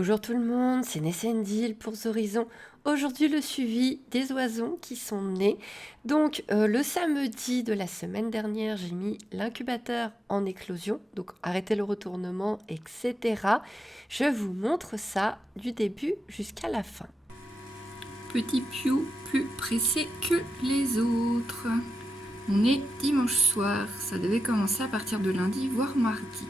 Bonjour tout le monde, c'est Nessendil pour Horizon. Aujourd'hui le suivi des oisons qui sont nés. Donc le samedi de la semaine dernière, j'ai mis l'incubateur en éclosion, donc arrêtez le retournement, etc. Je vous montre ça du début jusqu'à la fin. Petit Piou plus pressé que les autres. On est dimanche soir, ça devait commencer à partir de lundi, voire mardi.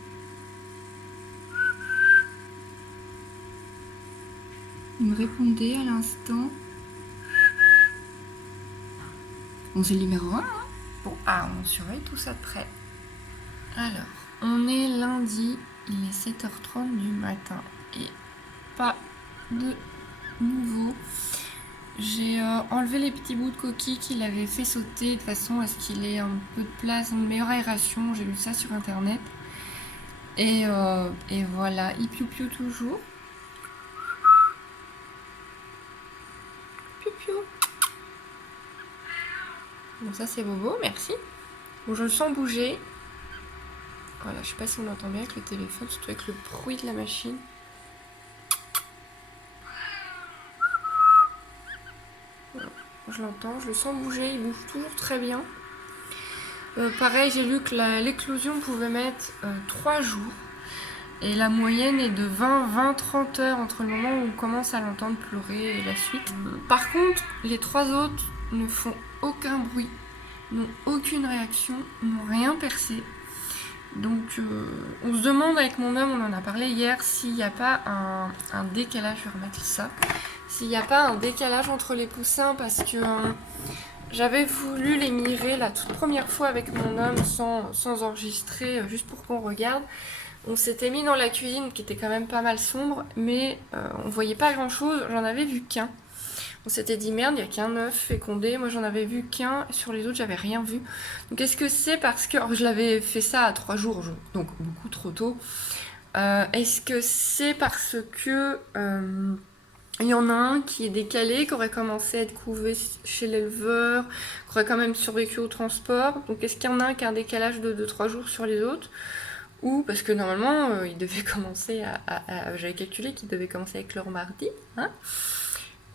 Il me répondait à l'instant. Bon, c'est le numéro 1. Bon, on surveille tout ça de près. Alors, on est lundi, il est 7h30 du matin et pas de nouveau. J'ai enlevé les petits bouts de coquille qu'il avait fait sauter de façon à ce qu'il ait un peu de place, une meilleure aération. J'ai lu ça sur internet. Et voilà, il piou-piou toujours. Piou-piou. Bon, ça c'est Bobo, merci. Bon, je le sens bouger. Voilà, je sais pas si on l'entend bien avec le téléphone, surtout avec le bruit de la machine. Voilà, je l'entends, je le sens bouger, il bouge toujours très bien. Pareil, j'ai lu que l'éclosion pouvait mettre 3 jours. Et la moyenne est de 20-30 heures entre le moment où on commence à l'entendre pleurer et la suite. Par contre, les 3 autres ne font aucun bruit, n'ont aucune réaction, n'ont rien percé. Donc on se demande avec mon homme, on en a parlé hier, s'il n'y a pas un décalage, je vais remettre ça, s'il n'y a pas un décalage entre les poussins parce que j'avais voulu les mirer la toute première fois avec mon homme sans enregistrer, juste pour qu'on regarde. On s'était mis dans la cuisine qui était quand même pas mal sombre, mais on voyait pas grand chose, j'en avais vu qu'un. On s'était dit merde, il n'y a qu'un œuf fécondé, moi j'en avais vu qu'un, sur les autres j'avais rien vu. Donc est-ce que c'est parce que, alors je l'avais fait ça à 3 jours, donc beaucoup trop tôt, est-ce que c'est parce que il y en a un qui est décalé, qui aurait commencé à être couvé chez l'éleveur, qui aurait quand même survécu au transport, donc est-ce qu'il y en a un qui a un décalage de 2-3 jours sur les autres? Ou parce que normalement, il devait commencer j'avais calculé qu'il devait commencer avec leur mardi. Hein,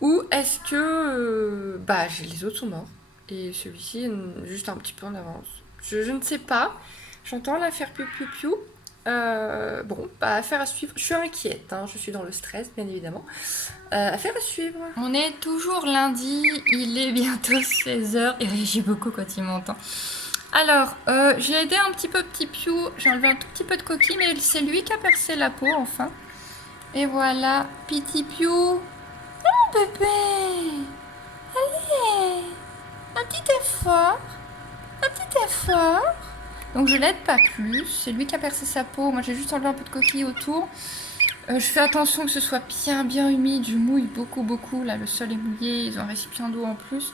ou est-ce que les autres sont morts et celui-ci est juste un petit peu en avance. Je ne sais pas. J'entends la faire piou-piou-piou. Affaire à suivre. Je suis inquiète, hein, je suis dans le stress, bien évidemment. Affaire à suivre. On est toujours lundi, il est bientôt 16h. Il réagit beaucoup quand il m'entend. Alors, j'ai aidé un petit peu Petit Piou, j'ai enlevé un tout petit peu de coquille, mais c'est lui qui a percé la peau, enfin. Et voilà, Petit Piou. Oh, bébé. Allez, un petit effort. Un petit effort. Donc, je l'aide pas plus, c'est lui qui a percé sa peau. Moi, j'ai juste enlevé un peu de coquille autour. Je fais attention que ce soit bien humide, je mouille beaucoup. Là, le sol est mouillé, ils ont un récipient d'eau en plus.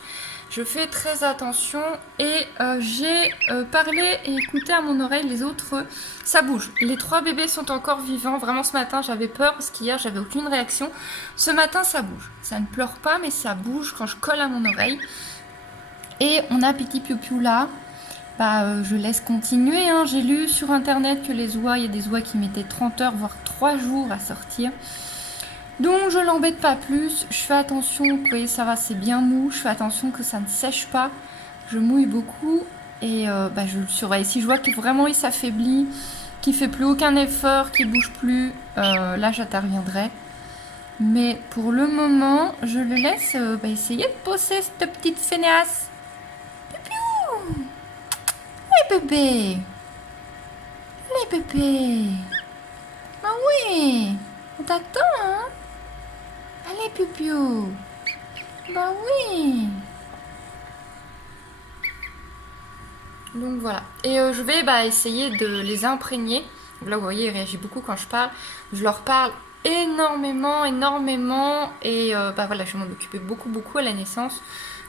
Je fais très attention et j'ai parlé et écouté à mon oreille les autres. Ça bouge. Les 3 bébés sont encore vivants. Vraiment, ce matin, j'avais peur parce qu'hier, j'avais aucune réaction. Ce matin, ça bouge. Ça ne pleure pas, mais ça bouge quand je colle à mon oreille. Et on a Petit Piou-Piou là. Je laisse continuer. Hein. J'ai lu sur internet que les oies, il y a des oies qui mettaient 30 heures, voire 3 jours à sortir. Donc je l'embête pas plus, je fais attention, vous voyez ça va, c'est bien mou, je fais attention que ça ne sèche pas, je mouille beaucoup et je le surveille. Si je vois que vraiment il s'affaiblit, qu'il fait plus aucun effort, qu'il bouge plus, là j'interviendrai. Mais pour le moment, je le laisse essayer de bosser cette petite fainéasse. Piou. Allez bébé. Allez bébé. Bah oui, on t'attend hein. Allez, Piou-Piou. Bah oui. Donc voilà. Et je vais essayer de les imprégner. Là, vous voyez, il réagit beaucoup quand je parle. Je leur parle énormément. Et je vais m'en occuper beaucoup à la naissance.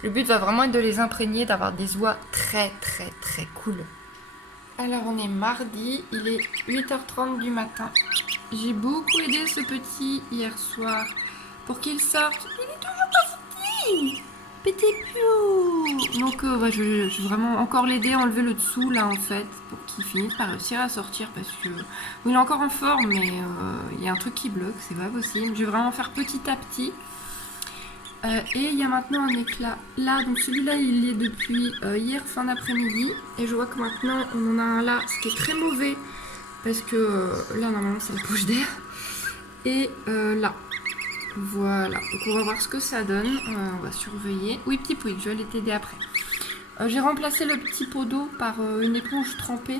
Le but va vraiment être de les imprégner, d'avoir des oies très cool. Alors, on est mardi. Il est 8h30 du matin. J'ai beaucoup aidé ce petit hier soir. Pour qu'il sorte. Il est toujours pas sorti. Petit piou. Donc je vais vraiment encore l'aider à enlever le dessous là en fait pour qu'il finisse par réussir à sortir parce que il est encore en forme mais il y a un truc qui bloque, c'est pas possible. Je vais vraiment faire petit à petit. Et il y a maintenant un éclat là, donc celui-là il est depuis hier fin d'après-midi et je vois que maintenant on en a un là, ce qui est très mauvais parce que là normalement c'est la poche d'air et là. Voilà, donc on va voir ce que ça donne, on va surveiller. Oui, petit pouille, je vais aller t'aider après. J'ai remplacé le petit pot d'eau par une éponge trempée.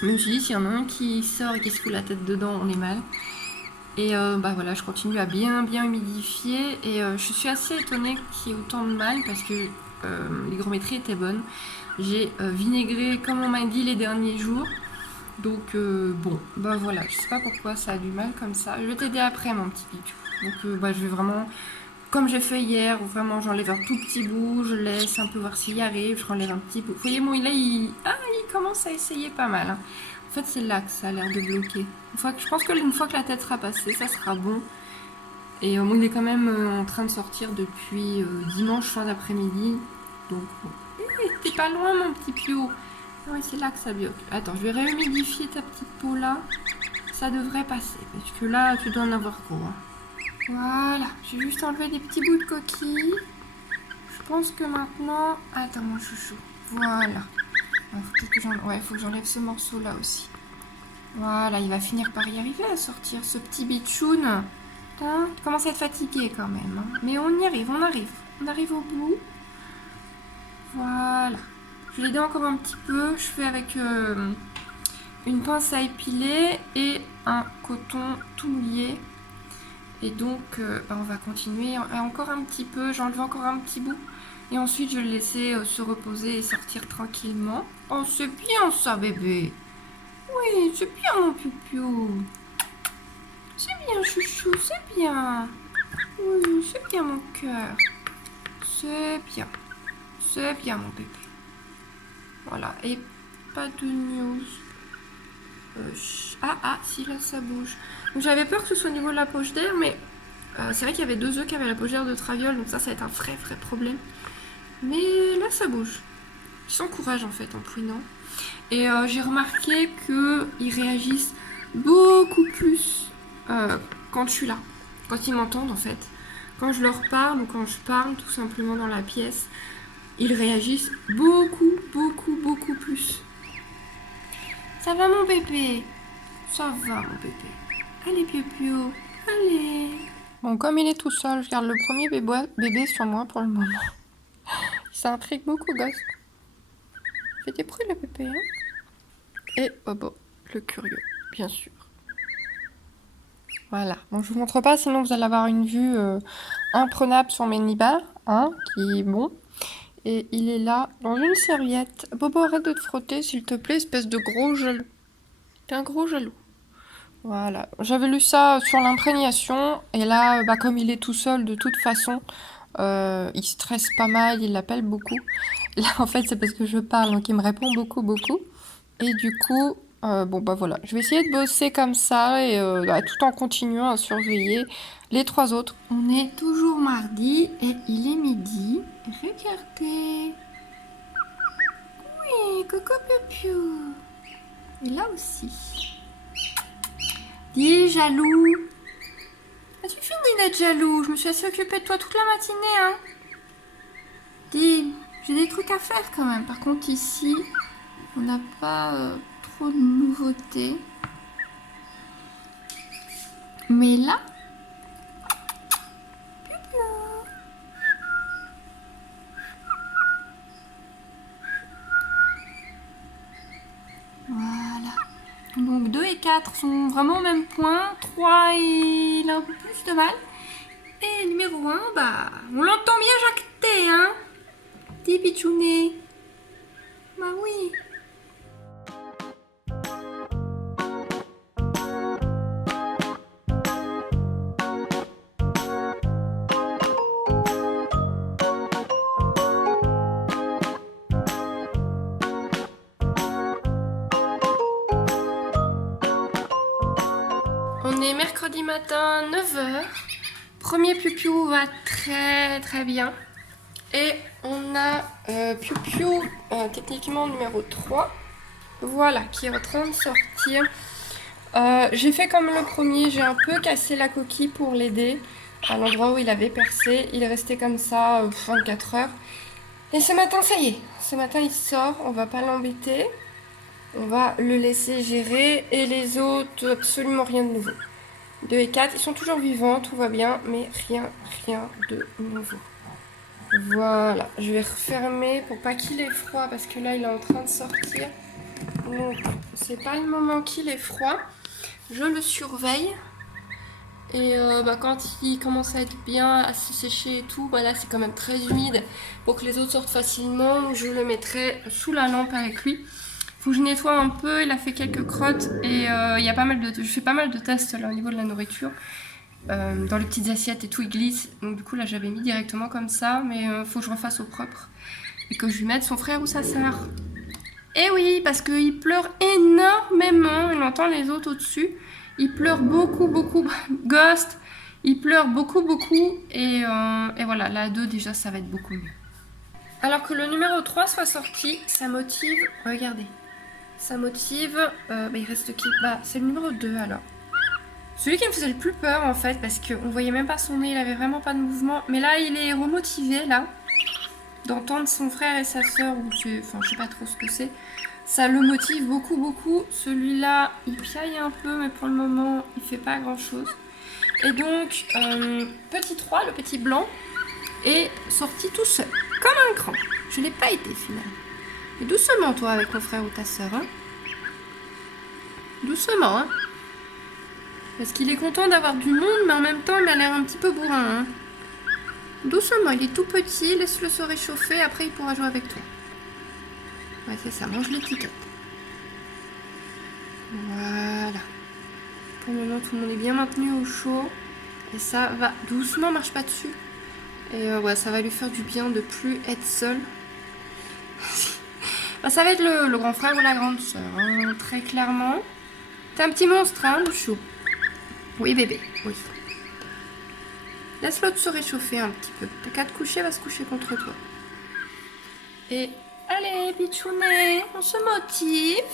Je me suis dit, s'il y en a un qui sort et qui se fout la tête dedans, on est mal. Et voilà, je continue à bien humidifier. Et je suis assez étonnée qu'il y ait autant de mal parce que l'hygrométrie était bonne. J'ai vinaigré comme on m'a dit les derniers jours. Donc voilà, je sais pas pourquoi ça a du mal comme ça. Je vais t'aider après mon petit pitou. Donc je vais vraiment, comme j'ai fait hier, où vraiment j'enlève un tout petit bout, je laisse un peu voir s'il y arrive, je relève un petit bout. Vous voyez, bon, là, il commence à essayer pas mal. Hein. En fait, c'est là que ça a l'air de bloquer. Je pense qu'une fois que la tête sera passée, ça sera bon. Et il est quand même en train de sortir depuis dimanche fin d'après-midi. Donc, t'es pas loin, mon petit piou. Oui, c'est là que ça bloque. Attends, je vais réhumidifier ta petite peau là. Ça devrait passer, parce que là, tu dois en avoir gros. Hein. Voilà, j'ai juste enlevé des petits bouts de coquille. Je pense que maintenant... Attends, mon chouchou. Voilà. Faut que j'enlève ce morceau-là aussi. Voilà, il va finir par y arriver à sortir, ce petit bichoun. Tu commences à être fatigué quand même. Hein. Mais on y arrive, on arrive. On arrive au bout. Voilà. Je vais l'aider encore un petit peu. Je fais avec une pince à épiler et un coton tout mouillé. Et donc, on va continuer encore un petit peu. J'enlève encore un petit bout. Et ensuite, je vais le laisser se reposer et sortir tranquillement. Oh, c'est bien ça, bébé. Oui, c'est bien, mon pipiou. C'est bien, chouchou, c'est bien. Oui, c'est bien, mon cœur. C'est bien. C'est bien, mon bébé. Voilà, et pas de news. Si, là, ça bouge. Donc, j'avais peur que ce soit au niveau de la poche d'air, mais c'est vrai qu'il y avait 2 œufs qui avaient la poche d'air de Traviole, donc ça va être un vrai problème. Mais là, ça bouge. Ils s'encouragent, en fait, en pouinant. Et j'ai remarqué qu'ils réagissent beaucoup plus quand je suis là. Quand ils m'entendent, en fait. Quand je leur parle, ou quand je parle tout simplement dans la pièce, ils réagissent beaucoup plus. Ça va mon bébé? Ça va mon bébé. Allez Piu-Piu, allez. Bon, comme il est tout seul, je garde le premier bébé sur moi pour le moment. Ça intrigue beaucoup gosse. Fais des bruits le bébé, hein. Et Bobo, le curieux, bien sûr. Voilà, bon je vous montre pas, sinon vous allez avoir une vue imprenable sur mes nibards, hein, qui est bon. Et il est là, dans une serviette. Bobo, arrête de te frotter, s'il te plaît, espèce de gros jaloux. T'es un gros jaloux. Voilà. J'avais lu ça sur l'imprégnation. Et là, comme il est tout seul, de toute façon, il stresse pas mal, il l'appelle beaucoup. Là, en fait, c'est parce que je parle, donc il me répond beaucoup. Et du coup, voilà. Je vais essayer de bosser comme ça, et tout en continuant à surveiller les 3 autres. On est toujours mardi, et il est midi. Regardez. Oui, coucou Piu-Piu. Et là aussi. Dis jaloux. As-tu fini d'être jaloux? Je me suis assez occupée de toi toute la matinée, hein. Dis, j'ai des trucs à faire quand même. Par contre ici, on n'a pas trop de nouveautés. Mais là, voilà. Donc 2 et 4 sont vraiment au même point. 3, il a un peu plus de mal. Et numéro 1, on l'entend bien jacter, hein. Dis pitchounet. Bah oui. On est mercredi matin, 9h. Premier Piu-Piu va très bien. Et on a Piu Piu, techniquement numéro 3. Voilà, qui est en train de sortir. J'ai fait comme le premier, j'ai un peu cassé la coquille pour l'aider. À l'endroit où il avait percé, il est resté comme ça 24 heures. Et ce matin, ça y est, ce matin il sort, on va pas l'embêter. On va le laisser gérer. Et les autres, absolument rien de nouveau. 2 et 4, ils sont toujours vivants, tout va bien, mais rien de nouveau. Voilà, je vais refermer pour pas qu'il ait froid parce que là il est en train de sortir. Donc c'est pas le moment qu'il ait froid. Je le surveille. Et quand il commence à être bien, à se sécher et tout, là c'est quand même très humide. Pour que les autres sortent facilement, je le mettrai sous la lampe avec lui. Faut que je nettoie un peu, il a fait quelques crottes et je fais pas mal de tests là au niveau de la nourriture. Dans les petites assiettes et tout, il glisse. Donc du coup là j'avais mis directement comme ça, mais faut que je refasse au propre. Et que je lui mette son frère ou sa sœur. Et oui, parce qu'il pleure énormément, on entend les autres au-dessus. Il pleure beaucoup. Ghost, il pleure beaucoup. Et voilà, la 2 déjà ça va être beaucoup mieux. Alors que le numéro 3 soit sorti, ça motive, regardez. Ça motive, il reste qui? C'est le numéro 2 alors. Celui qui me faisait le plus peur en fait, parce qu'on voyait même pas son nez, il avait vraiment pas de mouvement. Mais là, il est remotivé là, d'entendre son frère et sa sœur, je sais pas trop ce que c'est. Ça le motive beaucoup. Celui-là, il piaille un peu, mais pour le moment, il fait pas grand-chose. Et donc, petit 3, le petit blanc, est sorti tout seul, comme un cran. Je l'ai pas été finalement. Et doucement toi avec ton frère ou ta sœur, hein. Doucement, hein. Parce qu'il est content d'avoir du monde, mais en même temps il a l'air un petit peu bourrin, hein. Doucement, il est tout petit, laisse-le se réchauffer, après il pourra jouer avec toi. Ouais c'est ça, mange l'étiquette. Voilà. Pour le moment tout le monde est bien maintenu au chaud. Et ça va doucement, marche pas dessus. Et ça va lui faire du bien de plus être seul. Ça va être le grand frère ou la grande sœur, hein, très clairement. T'es un petit monstre, hein, Louchou? Oui, bébé, oui. Laisse l'autre se réchauffer un petit peu. T'as qu'à te coucher, elle va se coucher contre toi. Et allez, Pichounet, on se motive.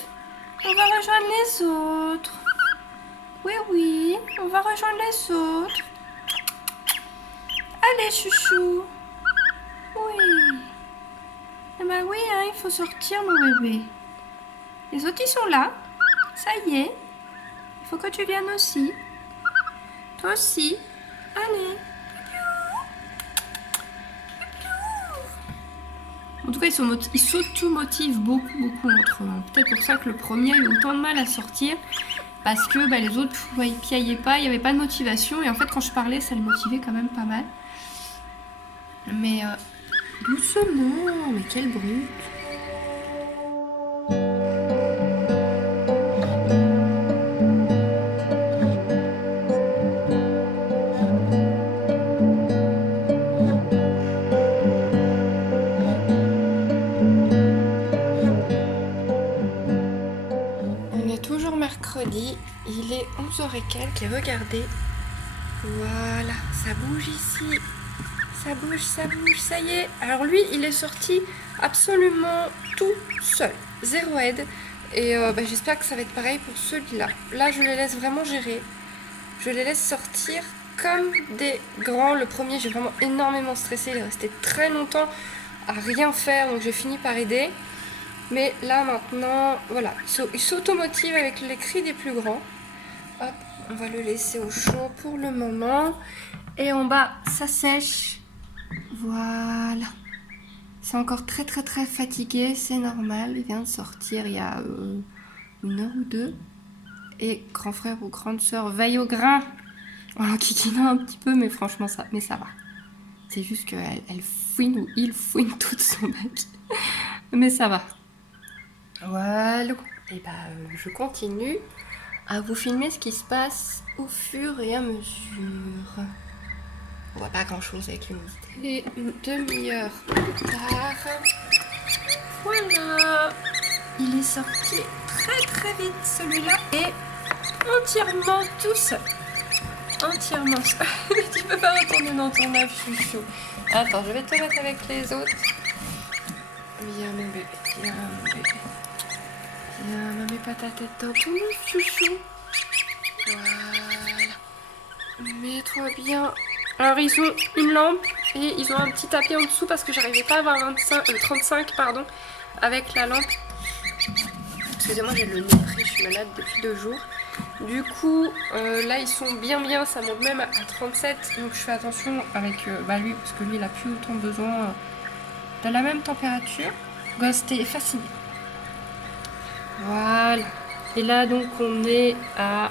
On va rejoindre les autres. Oui, on va rejoindre les autres. Allez, chouchou. Oui. Eh oui, hein, il faut sortir, mon bébé. Les autres, ils sont là. Ça y est. Il faut que tu viennes aussi. Toi aussi. Allez. En tout cas, ils s'automotivent beaucoup entre eux. Peut-être pour ça que le premier a eu autant de mal à sortir. Parce que les autres, ils piaillaient pas, il n'y avait pas de motivation. Et en fait, quand je parlais, ça le motivait quand même pas mal. Mais doucement, mais quel brute. On est toujours mercredi, il est 11h et quelques et regardez. Voilà, ça bouge ici. Ça bouge, ça y est. Alors lui, il est sorti absolument tout seul. Zéro aide. Et j'espère que ça va être pareil pour celui-là. Là, je les laisse vraiment gérer. Je les laisse sortir comme des grands. Le premier, j'ai vraiment énormément stressé. Il est resté très longtemps à rien faire. Donc, j'ai fini par aider. Mais là, maintenant, voilà. Il s'automotive avec les cris des plus grands. Hop, on va le laisser au chaud pour le moment. Et en bas, ça sèche. Voilà. C'est encore très fatigué, c'est normal. Il vient de sortir il y a 1 heure ou 2. Et grand frère ou grande sœur veille au grain. En kikinant un petit peu, mais franchement, ça va. C'est juste qu'elle fouine ou il fouine toute son bec. Mais ça va. Voilà. Et je continue à vous filmer ce qui se passe au fur et à mesure. On voit pas grand chose avec l'humidité. Et une demi-heure plus tard, voilà, il est sorti très vite celui-là et entièrement tout seul. entièrement seul. Tu peux pas retourner dans ton œuf, chouchou. Attends, je vais te mettre avec les autres. Viens mon bébé, viens mon bébé. Viens, mets pas ta tête dans ton œuf, chouchou. Voilà. Mets-toi bien. Alors ils ont une lampe et ils ont un petit tapis en dessous parce que j'arrivais pas à avoir 35 pardon, avec la lampe. Excusez-moi, j'ai le nez pris, je suis malade depuis 2 jours. Du coup, là ils sont bien, ça monte même à 37. Donc je fais attention avec lui parce que lui il a plus autant besoin de la même température. Ghost est fasciné. Voilà. Et là donc on est à...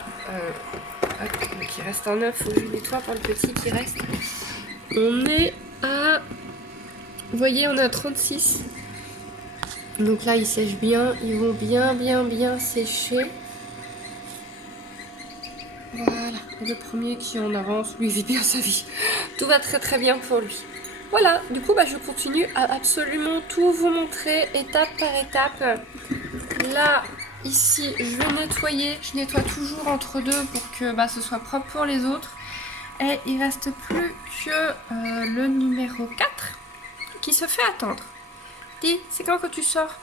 donc il reste un œuf, faut que je nettoie pour le petit qui reste. On est à... Vous voyez, on est à 36. Donc là ils sèchent bien, ils vont bien sécher. Voilà, le premier qui en avance, lui vit bien sa vie. Tout va très bien pour lui. Voilà, du coup je continue à absolument tout vous montrer étape par étape. Là, ici, je vais nettoyer. Je nettoie toujours entre deux pour que ce soit propre pour les autres. Et il reste plus que le numéro 4 qui se fait attendre. Dis, c'est quand que tu sors?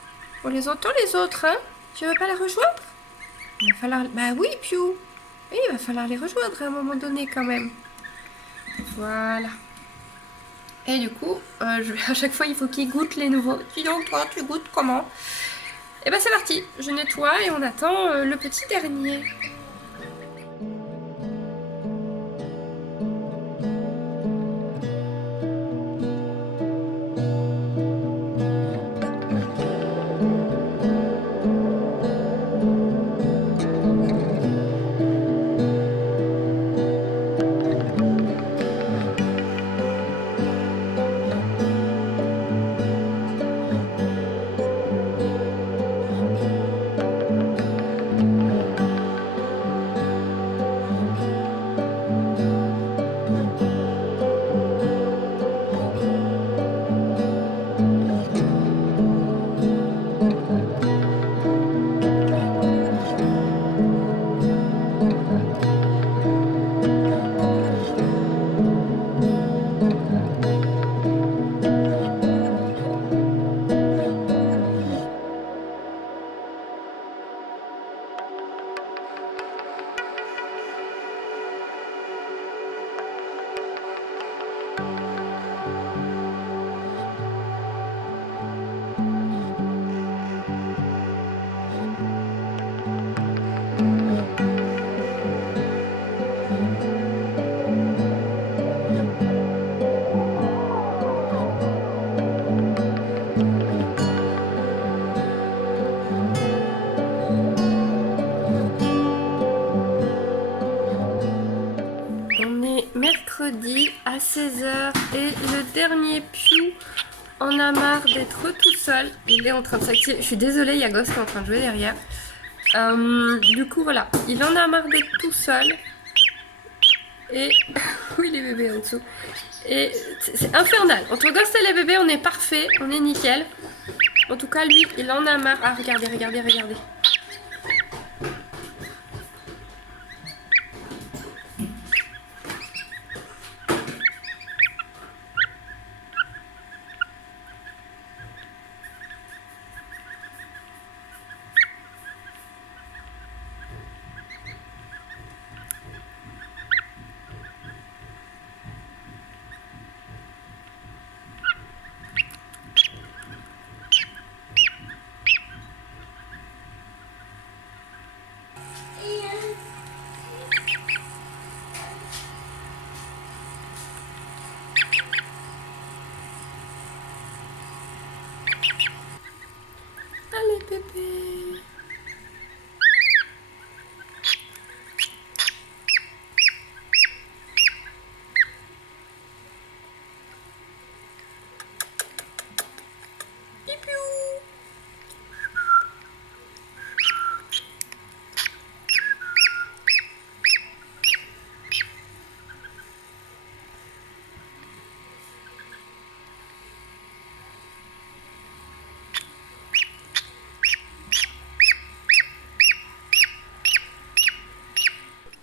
On les entend les autres, hein? Tu veux pas les rejoindre? Il va falloir... Bah oui, Piou. Oui, il va falloir les rejoindre à un moment donné quand même. Voilà. Et du coup, à chaque fois, il faut qu'ils goûtent les nouveaux. Dis donc, toi, tu goûtes comment? Et c'est parti. Je nettoie et on attend le petit dernier. Mercredi à 16h et le dernier Piou en a marre d'être tout seul. Il est en train de s'activer. Je suis désolée, il y a Ghost qui est en train de jouer derrière. Du coup, voilà. Il en a marre d'être tout seul. Et... oui, les bébés en dessous. Et c'est infernal. Entre Ghost et les bébés, on est parfait. On est nickel. En tout cas, lui, il en a marre. Ah, regardez.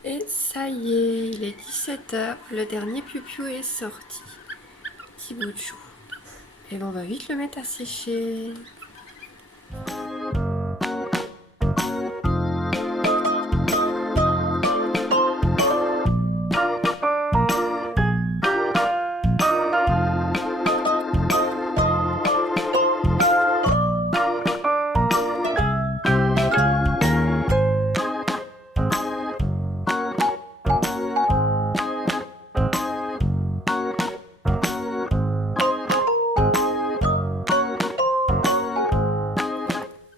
Et ça y est, il est 17h, le dernier piou-piou est sorti. Petit bout de chou. Et ben on va vite le mettre à sécher.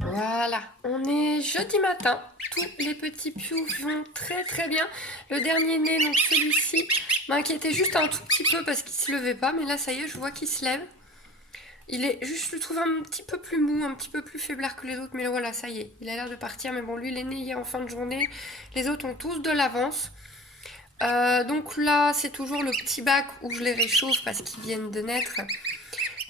Voilà, on est jeudi matin, tous les petits pious vont très très bien. Le dernier né, donc celui-ci, m'inquiétait juste un tout petit peu parce qu'il se levait pas, mais là ça y est, je vois qu'il se lève. Il est juste, je le trouve un petit peu plus mou, un petit peu plus faiblard que les autres, mais voilà, ça y est, il a l'air de partir. Mais bon, lui, il est né hier en fin de journée, les autres ont tous de l'avance. Donc là, c'est toujours le petit bac où je les réchauffe parce qu'ils viennent de naître.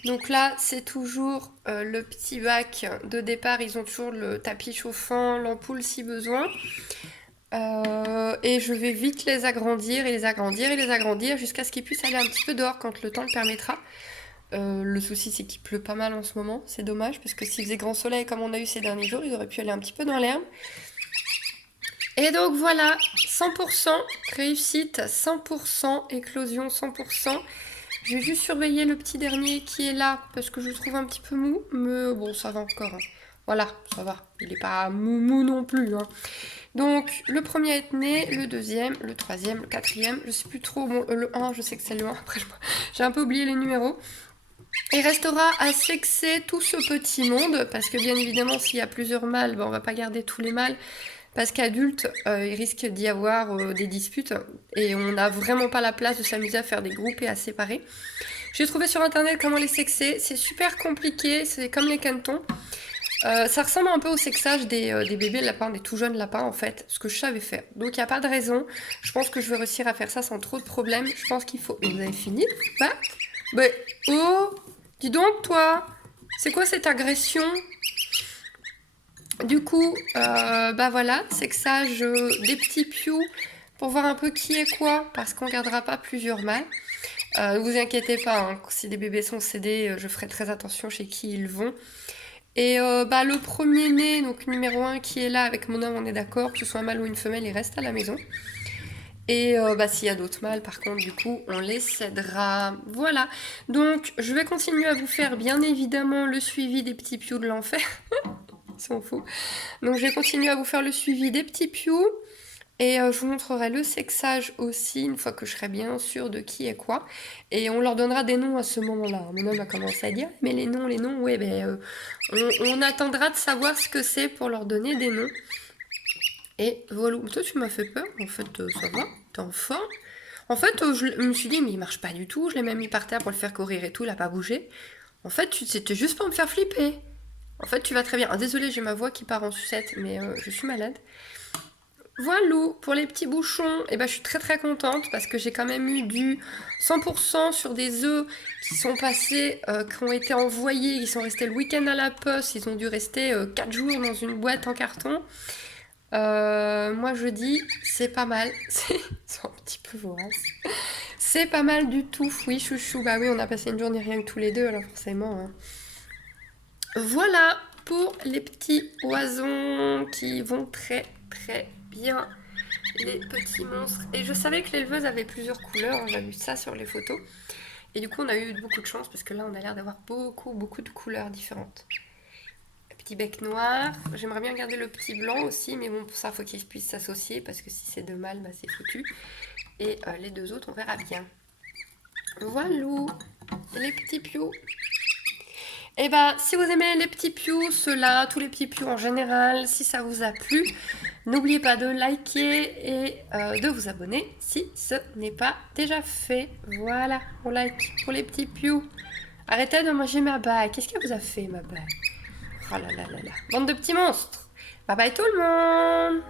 Donc là, c'est toujours le petit bac de départ. Ils ont toujours le tapis chauffant, l'ampoule si besoin. Et je vais vite les agrandir et les agrandir et les agrandir jusqu'à ce qu'ils puissent aller un petit peu dehors quand le temps le permettra. Le souci, c'est qu'il pleut pas mal en ce moment. C'est dommage parce que s'il faisait grand soleil comme on a eu ces derniers jours, ils auraient pu aller un petit peu dans l'herbe. Et donc voilà, 100% réussite, 100% éclosion, 100%. Je vais juste surveiller le petit dernier qui est là parce que je le trouve un petit peu mou, mais bon, ça va encore. Hein. Voilà, ça va. Il n'est pas mou non plus. Hein. Donc, le premier est né, le deuxième, le troisième, le quatrième, je sais plus trop. Bon, le 1, je sais que c'est le 1. Après, j'ai un peu oublié les numéros. Il restera à sexer tout ce petit monde parce que bien évidemment, s'il y a plusieurs mâles, ben, on va pas garder tous les mâles. Parce qu'adulte, il risque d'y avoir des disputes et on n'a vraiment pas la place de s'amuser à faire des groupes et à séparer. J'ai trouvé sur internet comment les sexer, c'est super compliqué, c'est comme les canetons. Ça ressemble un peu au sexage des bébés lapins, des tout jeunes lapins en fait, ce que je savais faire. Donc il n'y a pas de raison, je pense que je vais réussir à faire ça sans trop de problèmes. Je pense qu'il faut... Vous avez fini ou pas ? Oh, dis donc toi, c'est quoi cette agression ? Du coup, bah voilà, sexage des petits pious pour voir un peu qui est quoi, parce qu'on gardera pas plusieurs mâles. Ne vous inquiétez pas, hein, si des bébés sont cédés, je ferai très attention chez qui ils vont. Et bah, le premier né, donc numéro 1 qui est là avec mon homme, on est d'accord, que ce soit un mâle ou une femelle, il reste à la maison. Et bah, s'il y a d'autres mâles, par contre, du coup, on les cédera. Voilà, donc je vais continuer à vous faire bien évidemment le suivi des petits pious de l'enfer. Ils sont fous. Donc je vais continuer à vous faire le suivi des petits pious. Et je vous montrerai le sexage aussi, une fois que je serai bien sûre de qui est quoi. Et on leur donnera des noms à ce moment-là. Mon homme a commencé à dire, mais les noms, ouais, ben, on attendra de savoir ce que c'est pour leur donner des noms. Et voilà, toi tu m'as fait peur, en fait ça va, t'es en forme. En fait, je me suis dit, mais il marche pas du tout, je l'ai même mis par terre pour le faire courir et tout, il a pas bougé. En fait, c'était juste pour me faire flipper. En fait, tu vas très bien. Ah, désolée, j'ai ma voix qui part en sucette, mais je suis malade. Voilà, pour les petits bouchons, eh ben, je suis très très contente parce que j'ai quand même eu du 100% sur des œufs qui sont passés, qui ont été envoyés, ils sont restés le week-end à la poste, ils ont dû rester 4 jours dans une boîte en carton. Moi je dis, c'est pas mal, ils sont un petit peu voraces. C'est pas mal du tout, oui chouchou, bah oui on a passé une journée rien que tous les deux, alors forcément... Hein. Voilà pour les petits oisons qui vont très très bien, les petits monstres. Et je savais que l'éleveuse avait plusieurs couleurs, on a vu ça sur les photos. Et du coup on a eu beaucoup de chance parce que là on a l'air d'avoir beaucoup de couleurs différentes. Le petit bec noir, j'aimerais bien garder le petit blanc aussi, mais bon pour ça il faut qu'ils puissent s'associer parce que si c'est deux mâles, bah, c'est foutu. Et les deux autres on verra bien. Voilà les petits pious. Et bah, si vous aimez les petits pious, ceux-là, tous les petits pious en général, si ça vous a plu, n'oubliez pas de liker et de vous abonner si ce n'est pas déjà fait. Voilà, on like pour les petits pious. Arrêtez de manger ma bague. Qu'est-ce qu'elle vous a fait, ma bague? Oh là là là là. Bande de petits monstres. Bye bye tout le monde.